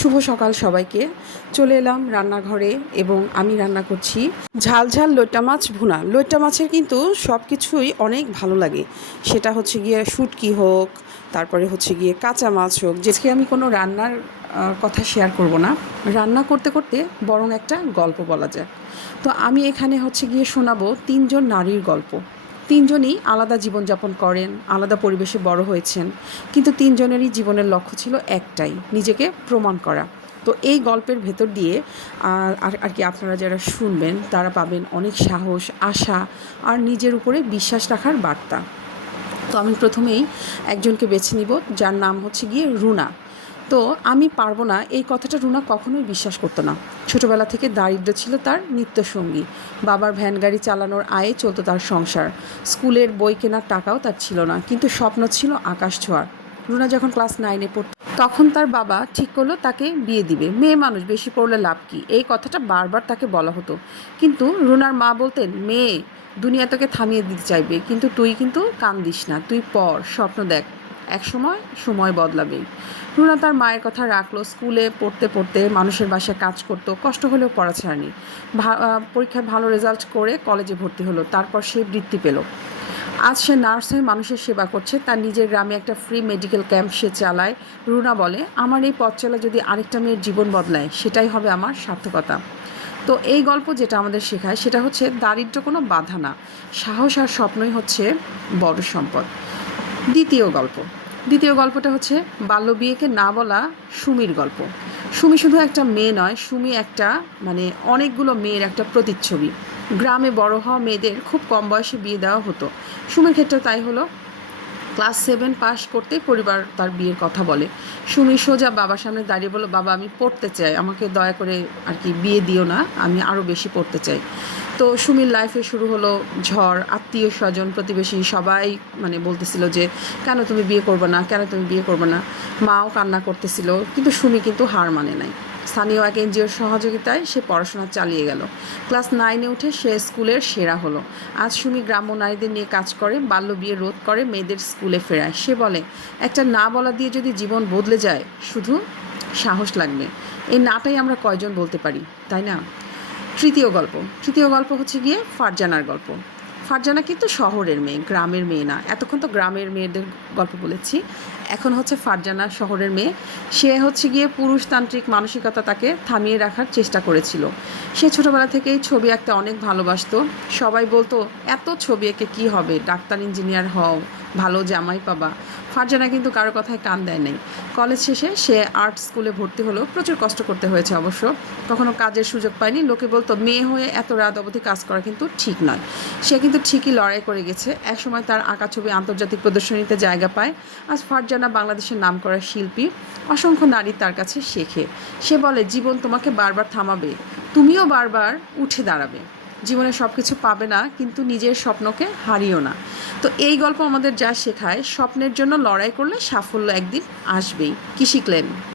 শুভ সকাল সবাইকে। চলে এলাম রান্নাঘরে এবং আমি রান্না করছি ঝাল ঝাল লইট্টা মাছ ভুনা। লইট্টা মাছের কিন্তু সব কিছুই অনেক ভালো লাগে, সেটা হচ্ছে গিয়ে শুটকি হোক, তারপরে হচ্ছে গিয়ে কাঁচা মাছ হোক। যেদিকে আমি কোনো রান্নার কথা শেয়ার করব না, রান্না করতে করতে বরং একটা গল্প বলা যায়। তো আমি এখানে হচ্ছে গিয়ে শোনাবো তিনজন নারীর গল্প। তিনজনই আলাদা জীবনযাপন করেন, আলাদা পরিবেশে বড় হয়েছেন, কিন্তু তিনজনেরই জীবনের লক্ষ্য ছিল একটাই, নিজেকে প্রমাণ করা। তো এই গল্পের ভেতর দিয়ে আর কি আপনারা যারা শুনবেন তারা পাবেন অনেক সাহস, আশা আর নিজের উপরে বিশ্বাস রাখার বার্তা। তো আমি প্রথমেই একজনকে বেছে নিব, যার নাম হচ্ছে গিয়ে রুনা। তো আমি পারবো না, এই কথাটা রুনা কখনোই বিশ্বাস করতো না। ছোটোবেলা থেকে দারিদ্র্য ছিল তার নিত্যসঙ্গী। বাবার ভ্যান গাড়ি চালানোর আয়ে চলতো তার সংসার। স্কুলের বই কেনার টাকাও তার ছিল না, কিন্তু স্বপ্ন ছিল আকাশ ছোঁয়ার। রুনা যখন ক্লাস 9-এ পড়ত, তখন তার বাবা ঠিক করলো তাকে বিয়ে দিবে। মেয়ে মানুষ, বেশি পড়লে লাভ কী, এই কথাটা বারবার তাকে বলা হতো। কিন্তু রুনার মা বলতেন, মেয়ে, দুনিয়া তোকে থামিয়ে দিতে চাইবে, কিন্তু তুই কিন্তু কান দিস না, তুই পড়, স্বপ্ন দেখ, এক সময় সময় বদলাবেই। রুনা তার মায়ের কথা রাখলো। স্কুলে পড়তে পড়তে মানুষের বাসায় কাজ করতো, কষ্ট হলেও পড়া ছাড়েনি। পরীক্ষায় ভালো রেজাল্ট করে কলেজে ভর্তি হলো, তারপর সে বৃত্তি পেল। আজ সে নার্স হয়ে মানুষের সেবা করছে। তার নিজের গ্রামে একটা ফ্রি মেডিকেল ক্যাম্প সে চালায়। রুনা বলে, আমার এই পথ চলা যদি আরেকটা মেয়ের জীবন বদলায়, সেটাই হবে আমার সার্থকতা। তো এই গল্প যেটা আমাদের শেখায় সেটা হচ্ছে, দারিদ্র্য কোনো বাধা না, সাহস আর স্বপ্নই হচ্ছে বড় সম্পদ। দ্বিতীয় গল্পটা হচ্ছে বাল্যবিয়েকে না বলা সুমির গল্প। সুমি শুধু একটা মেয়ে নয়, সুমি একটা অনেকগুলো মেয়ের একটা প্রতিচ্ছবি। গ্রামে বড় হওয়া মেয়েদের খুব কম বয়সে বিয়ে দেওয়া হতো। সুমির ক্ষেত্রে তাই হলো। ক্লাস 7 পাস করতেই পরিবার তার বিয়ের কথা বলে। সুমি সোজা বাবার সামনে দাঁড়িয়ে বলল, বাবা, আমি পড়তে চাই, আমাকে দয়া করে আর কি বিয়ে দিও না, আমি আরও বেশি পড়তে চাই। তো সুমির লাইফে শুরু হলো ঝড়। আত্মীয় স্বজন প্রতিবেশী সবাই বলতেছিল যে, কেন তুমি বিয়ে করবে না, কেন তুমি বিয়ে করবে না। মাও কান্না করতেছিল, কিন্তু সুমি কিন্তু হার মানে নাই। স্থানীয় এক এনজিওর সহযোগিতায় সে পড়াশোনা চালিয়ে গেল। ক্লাস 9-এ উঠে সে স্কুলের সেরা হলো। আজ সুমি গ্রাম্য নারীদের নিয়ে কাজ করে, বাল্যবিয়ে রোধ করে, মেয়েদের স্কুলে ফেরায়। সে বলে, একটা না বলা দিয়ে যদি জীবন বদলে যায়, শুধু সাহস লাগবে। এই নাটাই আমরা কয়জন বলতে পারি, তাই না? তৃতীয় গল্প হচ্ছে গিয়ে ফারজানার গল্প। ফারজানা কিন্তু শহরের মেয়ে, গ্রামের মেয়ে না। এতক্ষণ তো গ্রামের মেয়েদের গল্প বলেছি, এখন হচ্ছে ফারজানা শহরের মেয়ে। সে হচ্ছে গিয়ে পুরুষতান্ত্রিক মানসিকতা তাকে থামিয়ে রাখার চেষ্টা করেছিল। সে ছোটোবেলা থেকেই ছবি আঁকতে অনেক ভালোবাসতো। সবাই বলতো, এত ছবি এঁকে কী হবে, ডাক্তার ইঞ্জিনিয়ার হও, ভালো জামাই পাবা। ফারজানা কিন্তু কারো কথায় কান দেয় নাই। কলেজ শেষে সে আর্ট স্কুলে ভর্তি হলো। প্রচুর কষ্ট করতে হয়েছে অবশ্য, কখনো কাজের সুযোগ পায়নি। লোকে বলতো, মেয়ে হয়ে এত রাত অবধি কাজ করা কিন্তু ঠিক নয়। সে কিন্তু ঠিকই লড়াই করে গেছে। একসময় তার আঁকা ছবি আন্তর্জাতিক প্রদর্শনীতে জায়গা পায়। আজ ফারজানা বাংলাদেশের নামকরা শিল্পী। অসংখ্য নারী তার কাছে শেখে। সে বলে, জীবন তোমাকে বারবার থামাবে, তুমিও বারবার উঠে দাঁড়াবে। জীবনে সব কিছু পাবে না, কিন্তু নিজের স্বপ্নকে হারিও না। তো এই গল্প আমাদের যা শেখায়, স্বপ্নের জন্য লড়াই করলে সাফল্য একদিন আসবেই। কি শিখলেন?